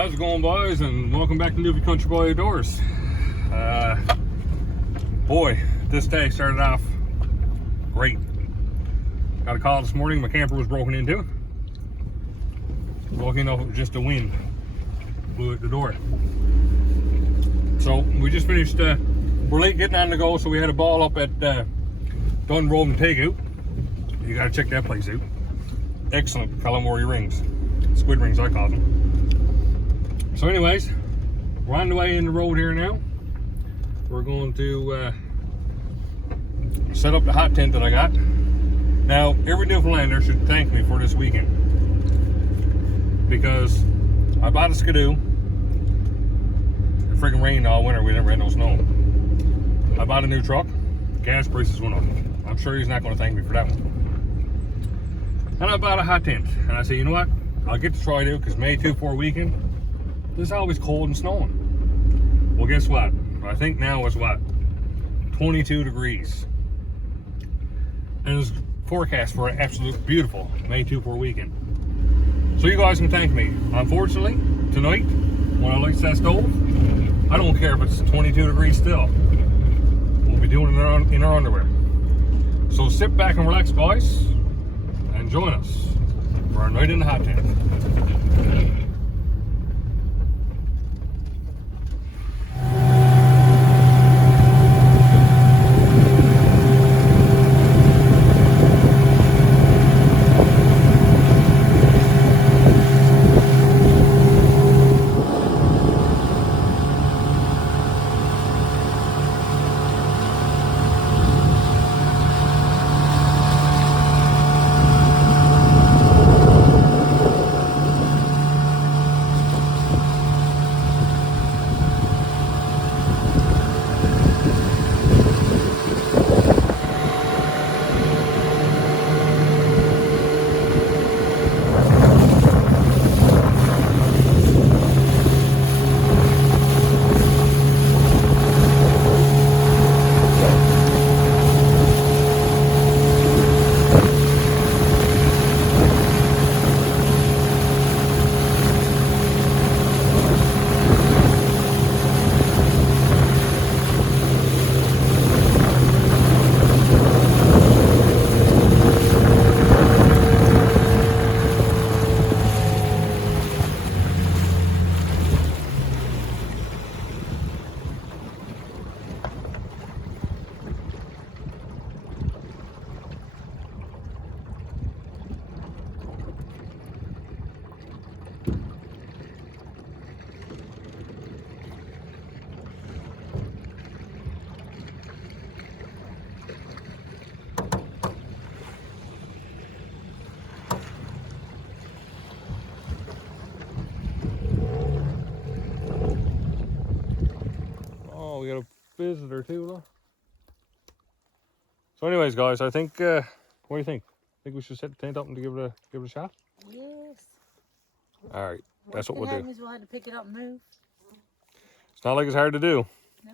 How's it going, boys? And welcome back to Newfoundland Country Boy Outdoors. Boy, this day started off great. Got a call this morning. My camper was broken into. Lucky enough, it was just the wind blew at the door. So we just finished. We're late getting on the go, so we had a ball up at Dun Road and Takeout. You gotta check that place out. Excellent calamari rings, squid rings I call them. So anyways, we're on the way in the road here now. We're going to set up the hot tent that I got. Now, every Newfoundlander should thank me for this weekend, because I bought a skidoo. It freaking rained all winter. We never had no snow. I bought a new truck. Gas prices went up. I'm sure he's not going to thank me for that one. And I bought a hot tent. And I said, you know what? I'll get to try it out, because May 2-4 weekend, it's always cold and snowing. Well, guess what? I think now is what? 22 degrees. And it's forecast for an absolute beautiful May 2-4 weekend. So you guys can thank me. Unfortunately, tonight, when I light that stove, I don't care if it's 22 degrees still. We'll be doing it in our underwear. So sit back and relax, boys, and join us for our night in the hot tent. We got a visitor too, look. So anyways, guys, I think what do you think? Think we should set the tent up and give it a shot? Yes. Alright, that's what we'll do. We'll have to pick it up and move. It's not like it's hard to do. No.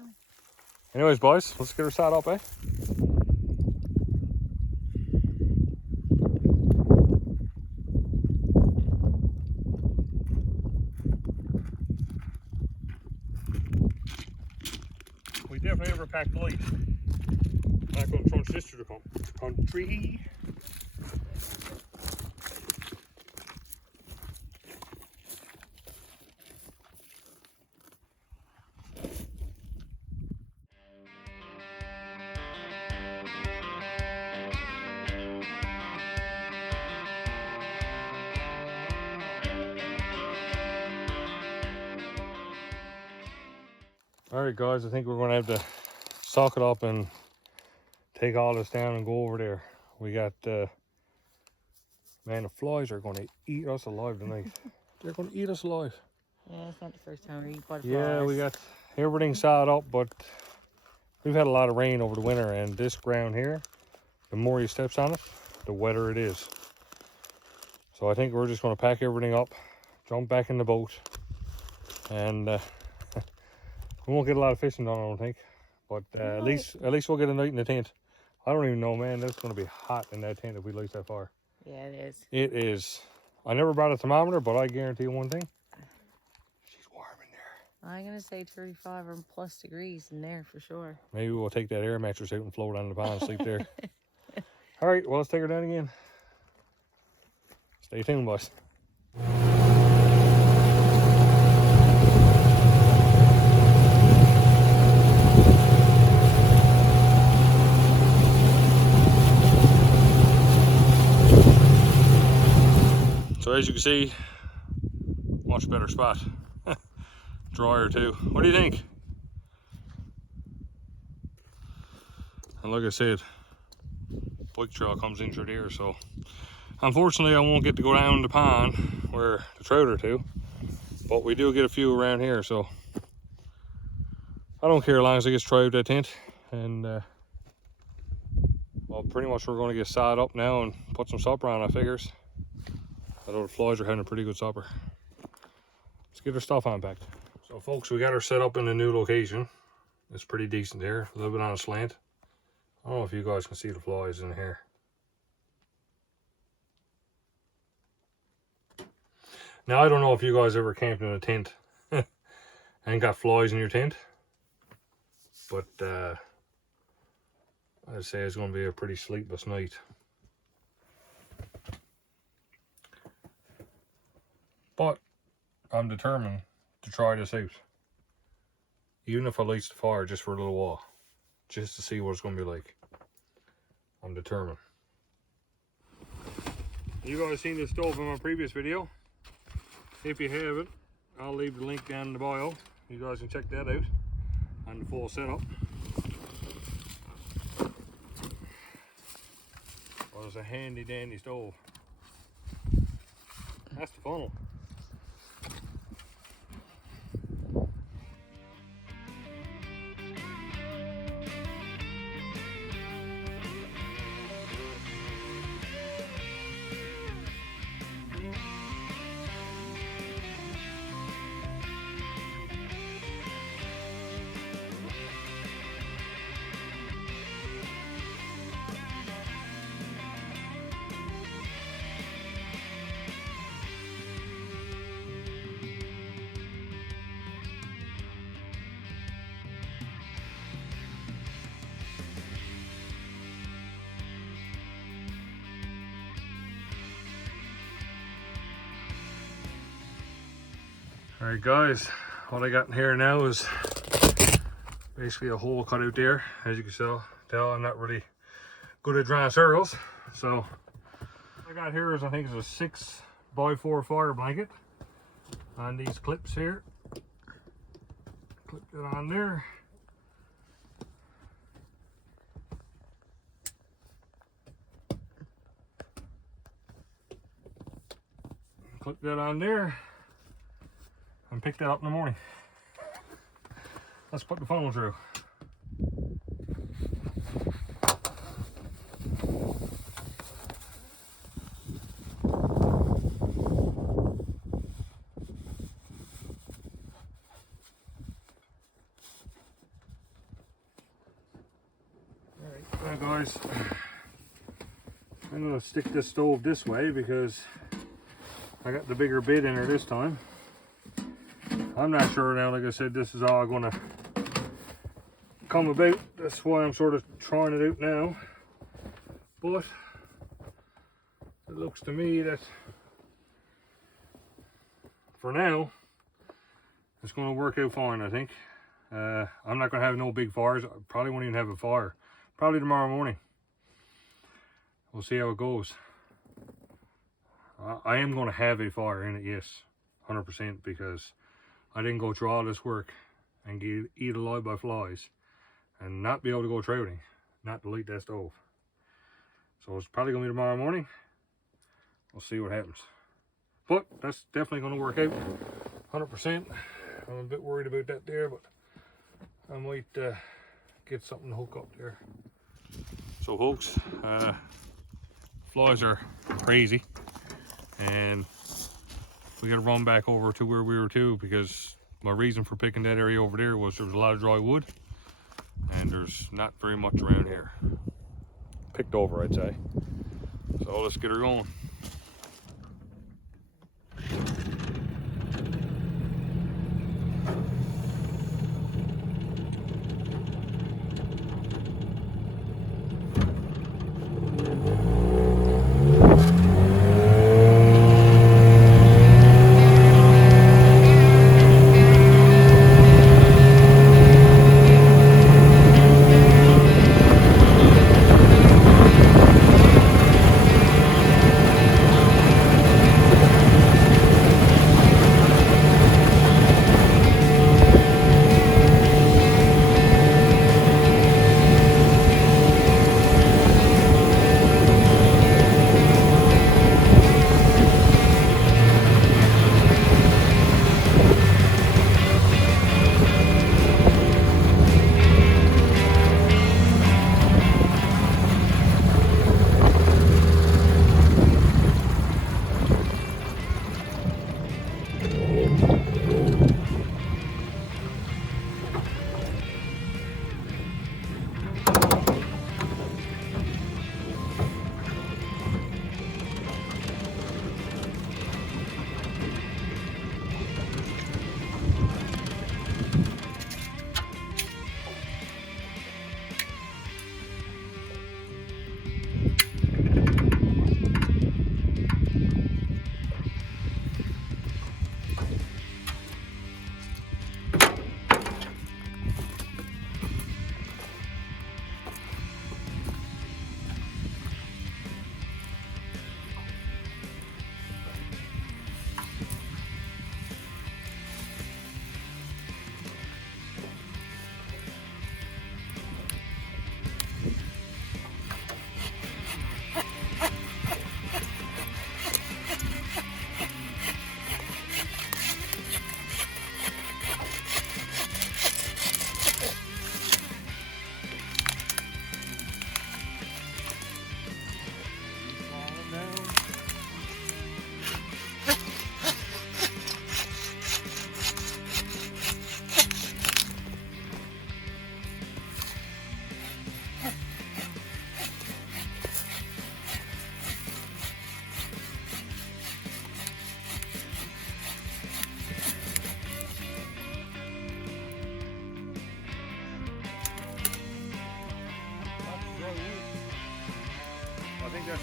Anyways, boys, let's get her set up, eh? We definitely never packed light. Not going to trunch this through the country. Alright guys, I think we're going to have to sock it up and take all this down and go over there. We got, man, the flies are going to eat us alive tonight. They're going to eat us alive. Yeah, it's not the first time we're eaten by the flies. Yeah, we got everything sawed up, but we've had a lot of rain over the winter, and this ground here, the more you steps on it, the wetter it is. So I think we're just going to pack everything up, jump back in the boat, and we won't get a lot of fishing done, I don't think. But at least we'll get a night in the tent. I don't even know, man. It's going to be hot in that tent if we light that far. Yeah, it is. It is. I never brought a thermometer, but I guarantee you one thing. I'm gonna say 35 or plus degrees in there for sure. Maybe we'll take that air mattress out and float down the pond and sleep there. All right, well, let's take her down again. Stay tuned, boys. So as you can see, much better spot. Drier too. What do you think? And like I said, bike trail comes in through there, so unfortunately I won't get to go down the pond where the trout are to, but we do get a few around here, so I don't care as long as I get trout that tent. And well, pretty much we're going to get side up now and put some supper on, I figures. Although the flies are having a pretty good supper. Let's get our stuff unpacked. So folks, we got her set up in a new location. It's pretty decent there, a little bit on a slant. I don't know if you guys can see the flies in here. Now, I don't know if you guys ever camped in a tent and got flies in your tent, but I'd say it's going to be a pretty sleepless night. But I'm determined to try this out. Even if I light the fire just for a little while. Just to see what it's going to be like. I'm determined. You guys seen this stove in my previous video? If you haven't, I'll leave the link down in the bio. You guys can check that out on the full setup. Well, it's a handy dandy stove. That's the funnel. Alright guys, what I got in here now is basically a hole cut out there. As you can tell, I'm not really good at drawing circles. So what I got here is, I think it's a 6x4 fire blanket on these clips here. Clip it on there. Clip that on there. And pick that up in the morning. Let's put the funnel through. Alright, now guys, I'm going to stick this stove this way because I got the bigger bit in her this time. I'm not sure now, like I said, this is all going to come about. That's why I'm sort of trying it out now. But it looks to me that for now, it's going to work out fine, I think. I'm not going to have no big fires. I probably won't even have a fire. Probably tomorrow morning. We'll see how it goes. I am going to have a fire in it, yes. 100%, because I didn't go through all this work and get eaten alive by flies and not be able to go trouting, not to light that stove. So it's probably going to be tomorrow morning. We'll see what happens. But that's definitely going to work out 100%. I'm a bit worried about that there, but I might get something to hook up there. So folks, flies are crazy, and we got to run back over to where we were to, because my reason for picking that area over there was there was a lot of dry wood and there's not very much around here. Picked over, I'd say. So let's get her going.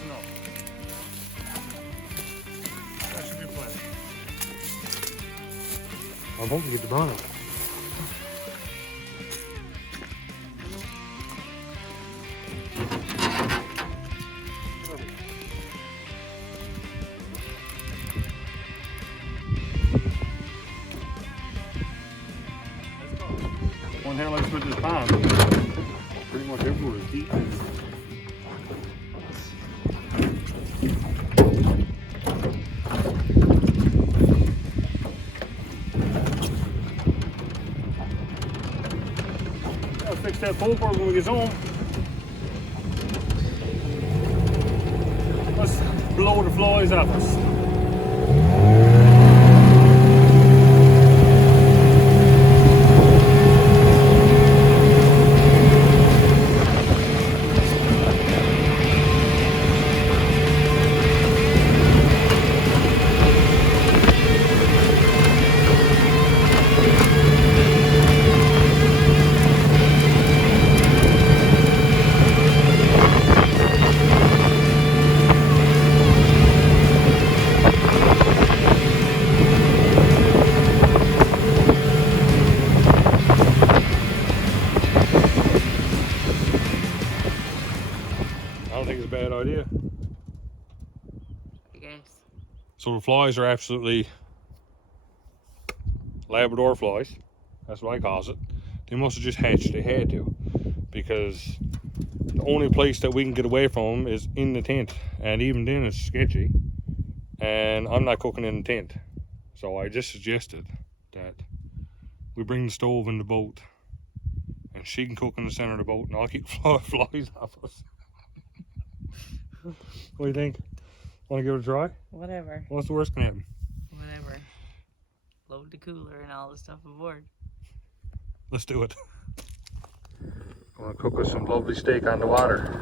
enough. That should be plenty. I'm hoping to get the bottom. One hell let's put this pond. Pretty much everywhere is deep. I'll fix that pole bar when we get home. Let's blow the flies off us. I don't think it's a bad idea. I guess. So the flies are absolutely Labrador flies. That's what I call it. They must have just hatched. They had to. Because the only place that we can get away from them is in the tent. And even then it's sketchy. And I'm not cooking in the tent. So I just suggested that we bring the stove in the boat. And she can cook in the center of the boat and I'll keep flies off us. What do you think? Want to give it a try? Whatever. What's the worst can happen? Whatever. Load the cooler and all the stuff aboard. Let's do it. I'm gonna cook us some lovely steak on the water.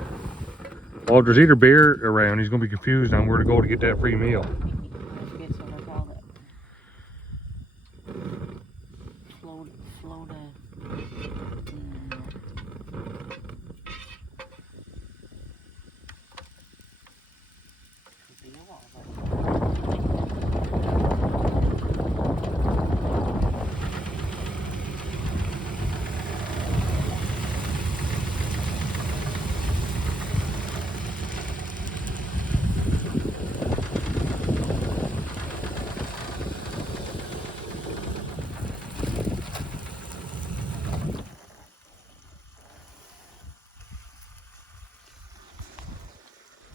Well, if there's either bear around, he's gonna be confused on where to go to get that free meal. Get some of all that. Float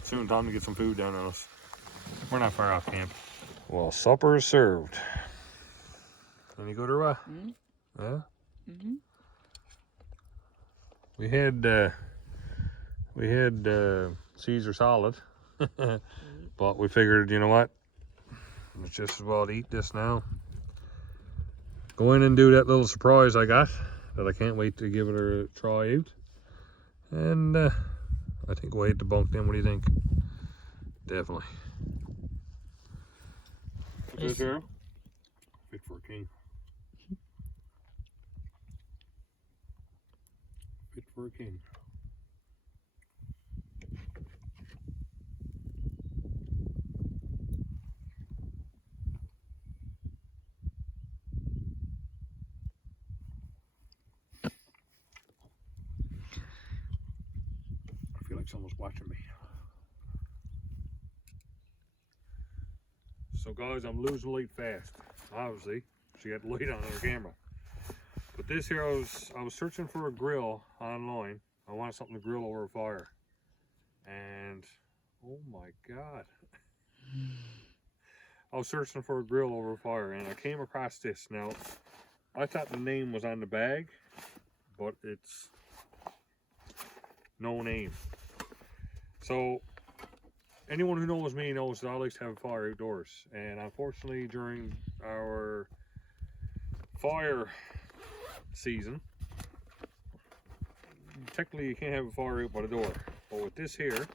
Soon time to get some food down on us. We're not far off camp. Well, supper is served. Any good or what? Mm-hmm. Yeah? Mm-hmm. We had Caesar salad. But we figured, you know what? It's just as well to eat this now. Go in and do that little surprise I got that I can't wait to give it a try out. And I think we'll hit the bunk then. What do you think? Definitely. This here, fit for a king. Fit for a king. I feel like someone's watching me. So guys, I'm losing weight fast. Obviously, she got the light on her camera. But this here, I was searching for a grill online. I wanted something to grill over a fire. And oh my God. I was searching for a grill over a fire and I came across this. Now, I thought the name was on the bag, but it's no name. So anyone who knows me knows that I like to have a fire outdoors, and unfortunately during our fire season, technically you can't have a fire out by the door, but with this here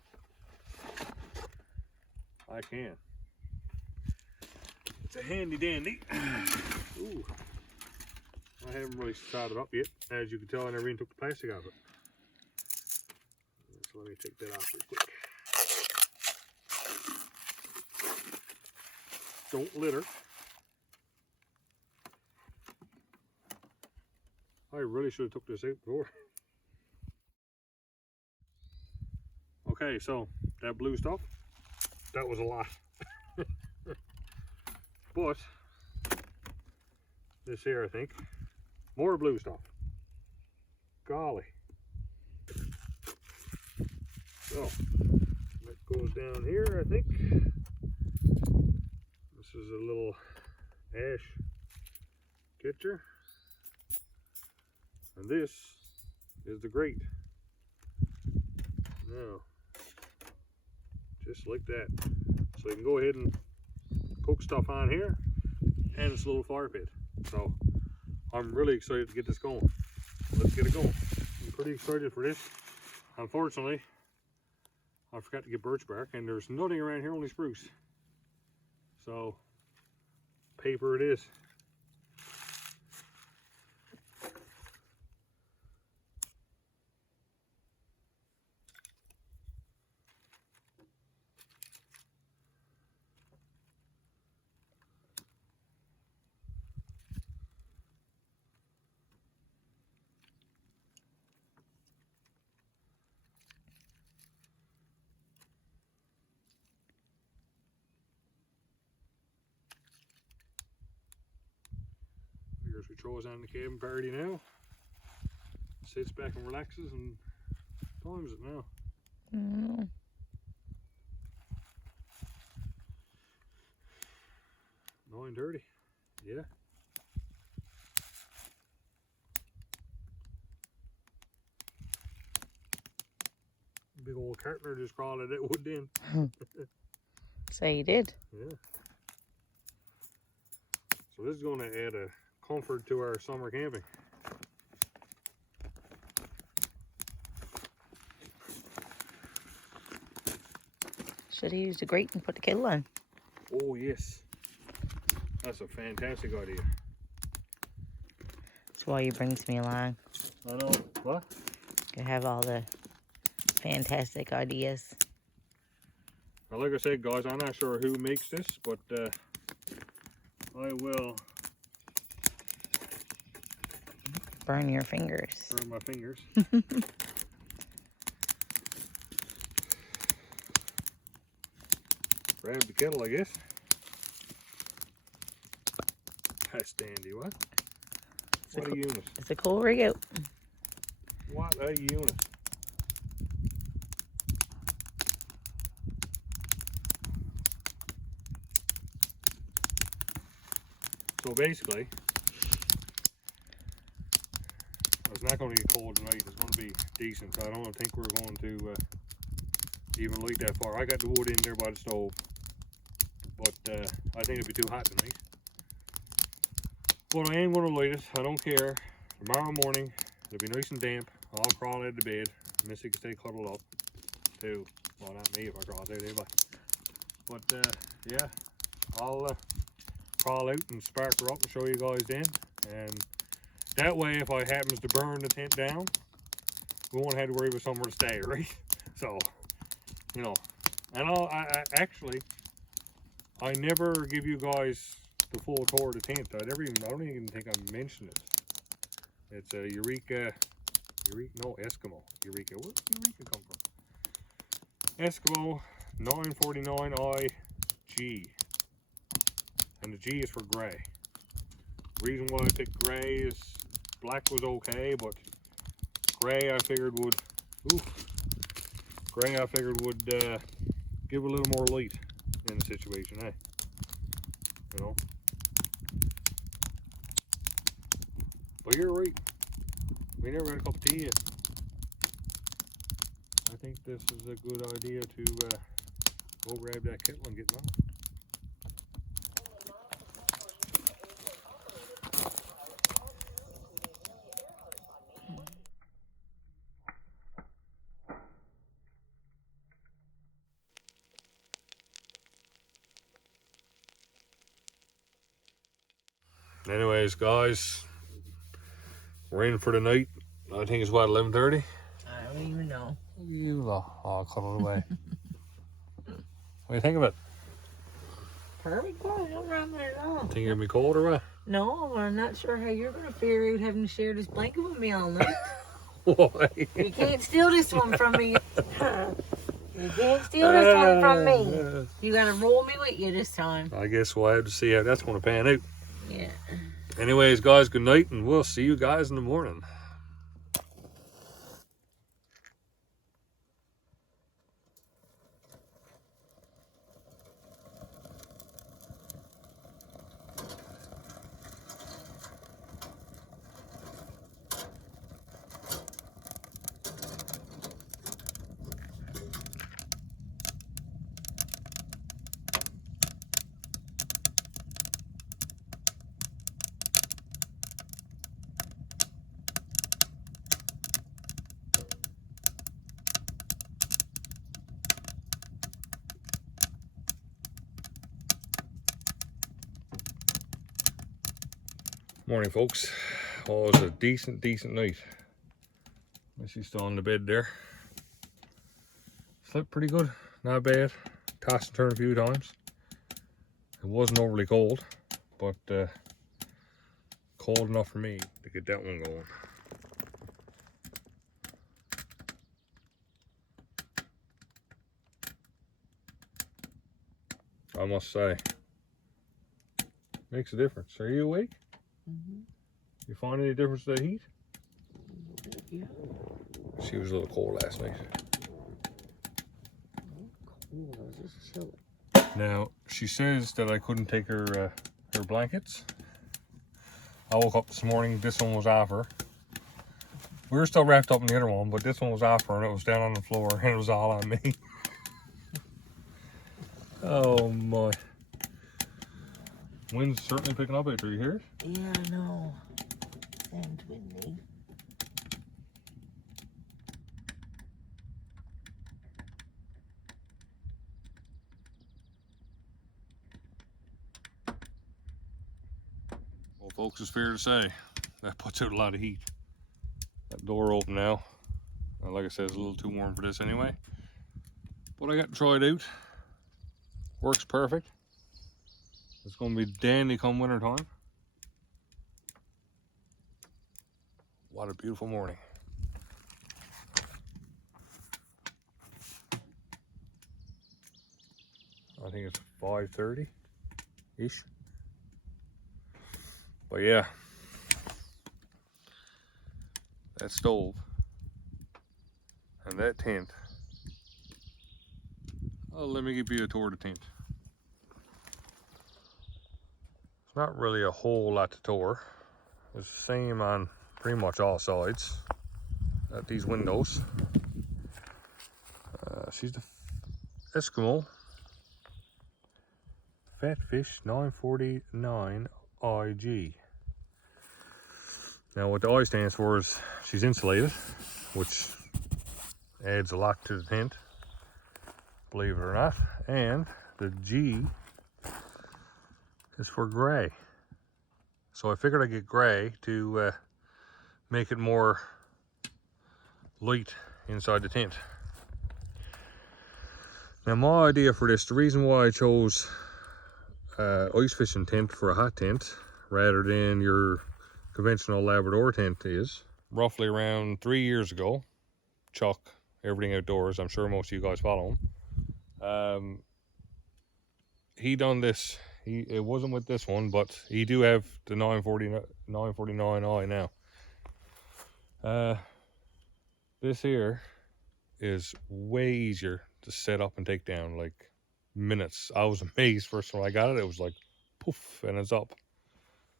I can. It's a handy dandy. Ooh, I haven't really started it up yet. As you can tell, I never even took the plastic out of it. So let me take that off real quick. don't litter. I really should have took this out before. Okay, so that blue stuff, that was a lot. But this here, I think, more blue stuff. Golly. So that goes down here, I think. This is a little ash catcher. And this is the grate. Now, just like that. So you can go ahead and cook stuff on here, and it's a little fire pit. So I'm really excited to get this going. Let's get it going. I'm pretty excited for this. Unfortunately, I forgot to get birch bark, and there's nothing around here, only spruce. So paper it is. Figures we throw us on the cabin party now. Sits back and relaxes, and time is it now? 9:30. Yeah. Big old carpenter just crawled at that wood then. So you did. Yeah. So this is going to add a comfort to our summer camping. Should have used a grate and put the kettle on. Oh yes, that's a fantastic idea. That's why you brings me along. I know. What? You have all the fantastic ideas. Well, like I said, guys, I'm not sure who makes this, but I will Burn your fingers. burn my fingers. Grab the kettle, I guess. That's dandy, what? What a unit. It's a cool rig out. What a unit. So basically, it's not going to get cold tonight. It's going to be decent. So I don't think we're going to even light that far. I got the wood in there by the stove, but I think it'll be too hot tonight. But I am going to light it. I don't care. Tomorrow morning, it'll be nice and damp. I'll crawl out of bed. Missy can stay cuddled up too. Well, not me if I crawl out there, but yeah, I'll crawl out and spark her up and show you guys then. And that way, if I happens to burn the tent down, we won't have to worry about somewhere to stay, right? So, you know, and I actually, I never give you guys the full tour of the tent. I don't even think I mentioned it. It's a Eskimo. Eureka. Where did Eureka come from? Eskimo 949IG. And the G is for gray. Reason why I picked gray is black was okay, but gray I figured would give a little more light in the situation, eh? You know? But you're right. We never had a cup of tea yet. I think this is a good idea to go grab that kettle and get it on. Anyways, guys, we're in for the night. I think it's what, 11:30? I don't even know. You cuddle away. What do you think of it? perfect clothes. Don't run there at all. Think you're gonna be cold or what? No, I'm not sure how you're gonna fare out having to share this blanket with me all night. Why? You can't steal this one from me. You can't steal this one from me. You gotta roll me with you this time. I guess we'll have to see how that's gonna pan out. Yeah. Anyways, guys, good night, and we'll see you guys in the morning. Morning, folks. Oh, it was a decent night. She's still on the bed there. Slept pretty good, not bad. Tossed and turned a few times. It wasn't overly cold, but cold enough for me to get that one going. I must say, makes a difference. Are you awake? You find any difference to the heat? Yeah. She was a little cold last night. Cool. I was just chilling. Now, she says that I couldn't take her her blankets. I woke up this morning, this one was off her. We were still wrapped up in the other one, but this one was off her and it was down on the floor and it was all on me. Oh my. Wind's certainly picking up out there, you hear it? Yeah, I know. Sounds windy. Well, folks, it's fair to say that puts out a lot of heat. That door open now. Like I said, it's a little too warm for this anyway. But I got to try it out. Works perfect. It's going to be dandy come winter time. What a beautiful morning. I think it's 5:30-ish. But yeah, that stove and that tent. Oh, let me give you a tour of the tent. It's not really a whole lot to tour. It's the same on pretty much all sides. At these windows. She's the Eskimo Fatfish 949 IG. Now what the I stands for is she's insulated, which adds a lot to the tent, believe it or not. And the G is for gray. So I figured I'd get gray to make it more light inside the tent. Now my idea for this, the reason why I chose ice fishing tent for a hot tent rather than your conventional Labrador tent is, roughly around 3 years ago, Chuck, Everything Outdoors, I'm sure most of you guys follow him, he done this. It wasn't with this one, but he do have the 949i now. This here is way easier to set up and take down, like minutes. I was amazed first when I got it. It was like poof and it's up.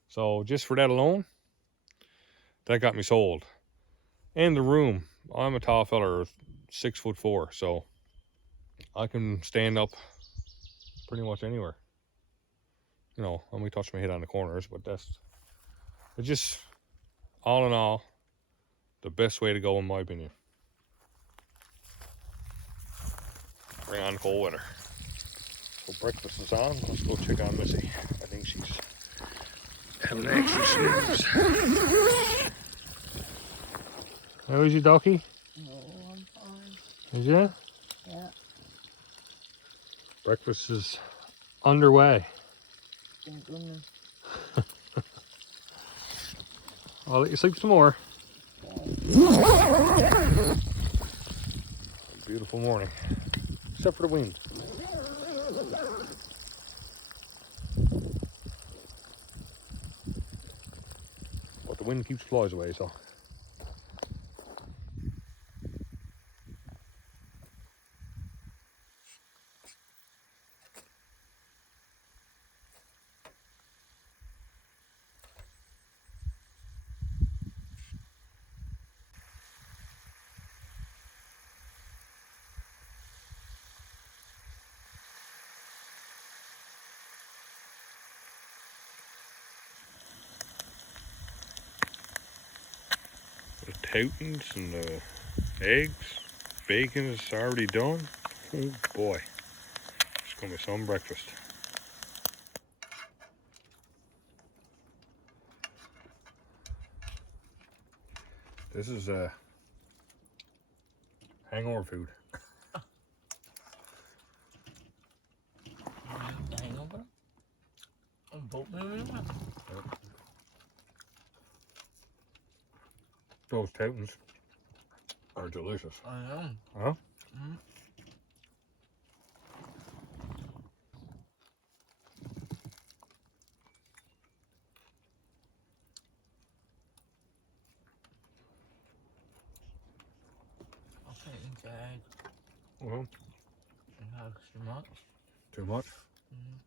So just for that alone, that got me sold. And the room, I'm a tall fella, 6'4", so I can stand up pretty much anywhere. You know, let me touch my head on the corners, but it's just, all in all, the best way to go in my opinion. Bring on cold weather. So breakfast is on. Let's go check on Missy. I think she's having an extra snooze. How is you, Ducky? No, I'm fine. Is ya? Yeah. Breakfast is underway. Thank goodness. I'll let you sleep some more. Beautiful morning, except for the wind. But the wind keeps flies away, so. The toutons and the eggs, bacon is already done. Oh boy, it's gonna be some breakfast. This is hangover food. Hangover? Those toutons are delicious. I know. Huh? Mm. Okay, inside. Well, Too much. too much. Mm.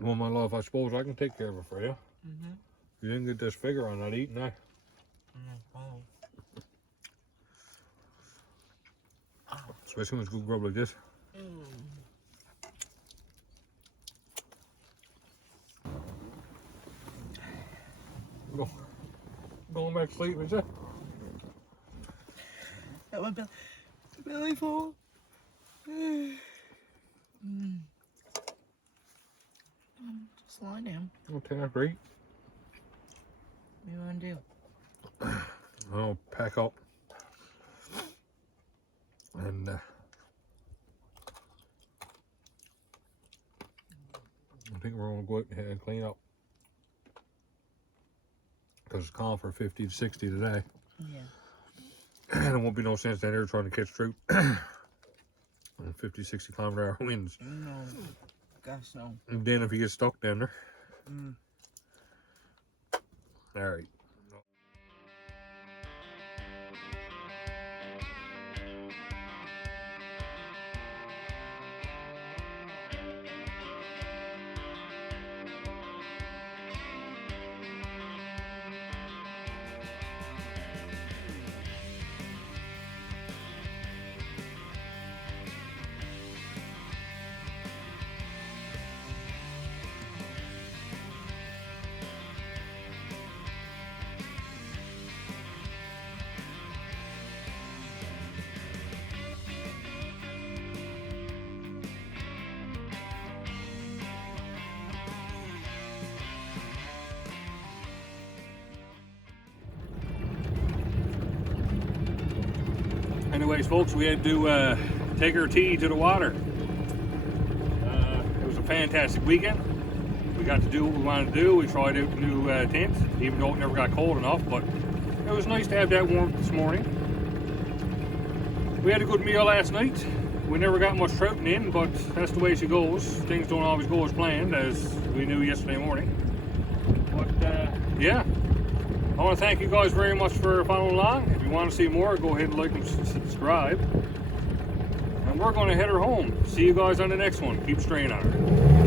Well, my love, I suppose I can take care of it for you. Mm-hmm. You didn't get this figure on that eating, eh? Oh. Especially when it's good grub like this. Going back to sleep, is it? Got my belly full. Just lie down. Okay, great. What do you want to do? I'll pack up. And I think we're going to go out ahead and clean up. Because it's calling for 50 to 60 today. Yeah. And there won't be no sense down here trying to catch trout. On 50, 60 kilometer hour winds. No. Gosh, no. And then if you get stuck down there. Mm. Alright. Anyways, folks, we had to take our tea to the water. It was a fantastic weekend. We got to do what we wanted to do. We tried out the new tent, even though it never got cold enough, but it was nice to have that warmth this morning. We had a good meal last night. We never got much trouting in, but that's the way she goes. Things don't always go as planned, as we knew yesterday morning. But yeah, I want to thank you guys very much for following along. If you want to see more, go ahead and like and subscribe. And we're going to head her home. See you guys on the next one. Keep straying on her.